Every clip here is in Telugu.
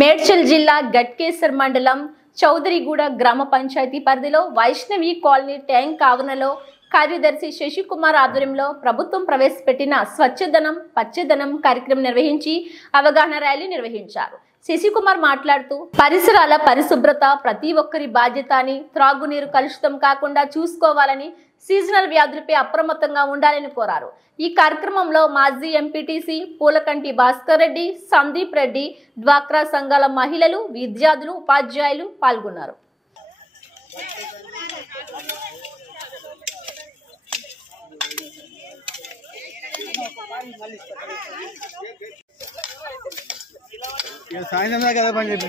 మేడ్చల్ జిల్లా గట్కేసర్ మండలం చౌదరిగూడ గ్రామ పంచాయతీ పరిధిలో వైష్ణవి కాలనీ ట్యాంక్ ఆవరణలో కార్యదర్శి శశికుమార్ ఆధ్వర్యంలో ప్రభుత్వం ప్రవేశపెట్టిన స్వచ్ఛదనం పచ్చదనం కార్యక్రమం నిర్వహించి అవగాహన ర్యాలీ నిర్వహించారు. శశికుమార్ మాట్లాడుతూ పరిసరాల పరిశుభ్రత ప్రతి ఒక్కరి బాధ్యత అని, త్రాగునీరు కలుషితం కాకుండా చూసుకోవాలని, సీజనల్ వ్యాధులపై అప్రమత్తంగా ఉండాలని కోరారు. ఈ కార్యక్రమంలో మాజీ ఎంపీటీసీ పూలకంటి భాస్కర్ రెడ్డి, సందీప్ రెడ్డి, డ్వాక్రా సంఘాల మహిళలు, విద్యార్థులు, ఉపాధ్యాయులు పాల్గొన్నారు. సాయంత్రం దాకా కదా పని చెప్పి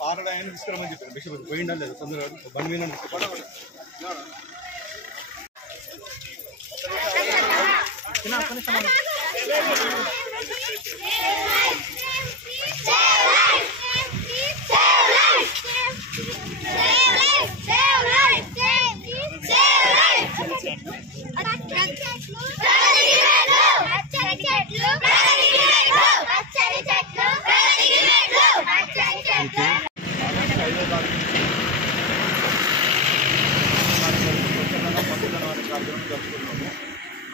పారడా ఆయన తీసుకురామని చెప్పారు. బిషప్ పోయిండా లేదు తొందరగా బండి మీద జరుపుకుంటున్నాము.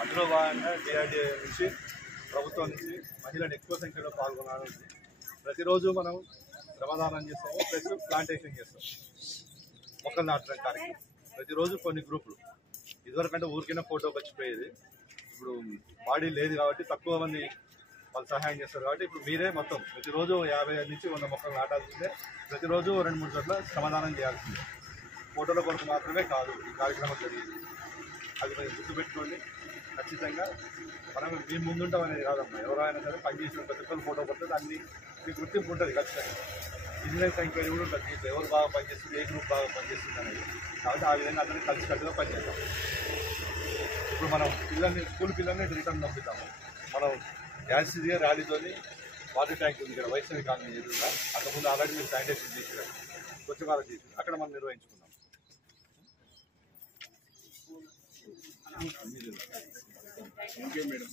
అందులో భాగంగా డిఆర్డీఏ నుంచి ప్రభుత్వం నుంచి మహిళలు ఎక్కువ సంఖ్యలో పాల్గొనాలని ప్రతిరోజు మనం శ్రమదానం చేస్తాము, ప్లస్ ప్లాంటేషన్ చేస్తాం, మొక్కలు నాటడం కార్యక్రమం. ప్రతిరోజు కొన్ని గ్రూపులు, ఇదివరకంటే ఊరికైనా ఫోటోకి వచ్చిపోయేది, ఇప్పుడు బాడీ లేదు కాబట్టి తక్కువ మంది వాళ్ళు సహాయం చేస్తారు కాబట్టి ఇప్పుడు మీరే మొత్తం ప్రతిరోజు 50 నుంచి 100 మొక్కలు నాటాల్సిందే. ప్రతిరోజు 2-3 చోట్ల శ్రమదానం చేయాల్సిందే. ఫోటోల కొరకు మాత్రమే కాదు ఈ కార్యక్రమం జరిగింది. అది మీరు గుర్తుపెట్టుకోండి. ఖచ్చితంగా మనం మీ ముందుంటాం అనేది కాదమ్మా. ఎవరైనా సరే పనిచేసిన ప్రతి ఒక్కరు ఫోటో పడితే దాన్ని మీకు గుర్తింపు ఉంటుంది. ఖచ్చితంగా విజిలెన్స్ ఎంక్వైరీ కూడా ఉంటుంది. దీంట్లో ఎవరు బాగా పనిచేస్తుంది, ఏ గ్రూప్ బాగా పనిచేస్తుంది అనేది. కాబట్టి ఆ విధంగా అందరినీ కలిసికట్టుగా పనిచేద్దాం. ఇప్పుడు మనం స్కూల్ పిల్లల్ని రిటర్న్ పంపిద్దాము. మనం గ్యాస్ ర్యాలీతో వాటర్ ట్యాంక్ ఉంది ఇక్కడ వైష్ణవి కాలనీ ఎదురుగా. అంతకుముందు ఆల్రెడీ మీరు శానిటైజేషన్ చేసినారు, స్వచ్ఛభారత్ చేసి అక్కడ మనం నిర్వహించుకున్నాం. మేడం